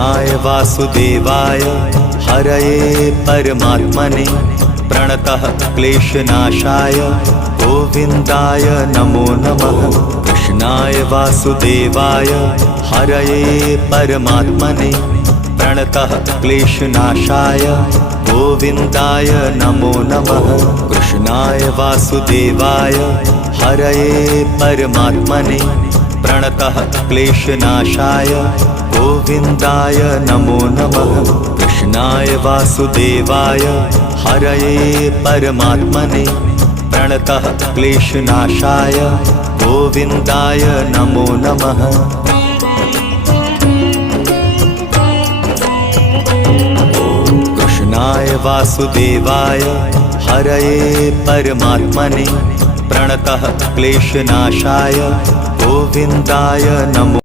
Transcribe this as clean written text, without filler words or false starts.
कृष्णाय वासुदेवाय हरये परमात्मने प्रणतः क्लेशनाशाय गोविन्दाय नमो नमः। कृष्णाय वासुदेवाय हरये परमात्मने प्रणतः क्लेशनाशाय गोविन्दाय नमो नमः। कृष्णाय वासुदेवाय हरये परमात्मने प्रणतः क्लेशनाशाय गोविन्दाय नमो नमः। कृष्णाय वासुदेवाय हरये परमात्मने प्रणतः क्लेशनाशाय गोविन्दाय नमो नमः। कृष्णाय वासुदेवाय हरये परमात्मने प्रणतः क्लेशनाशाय गोविन्दाय नमो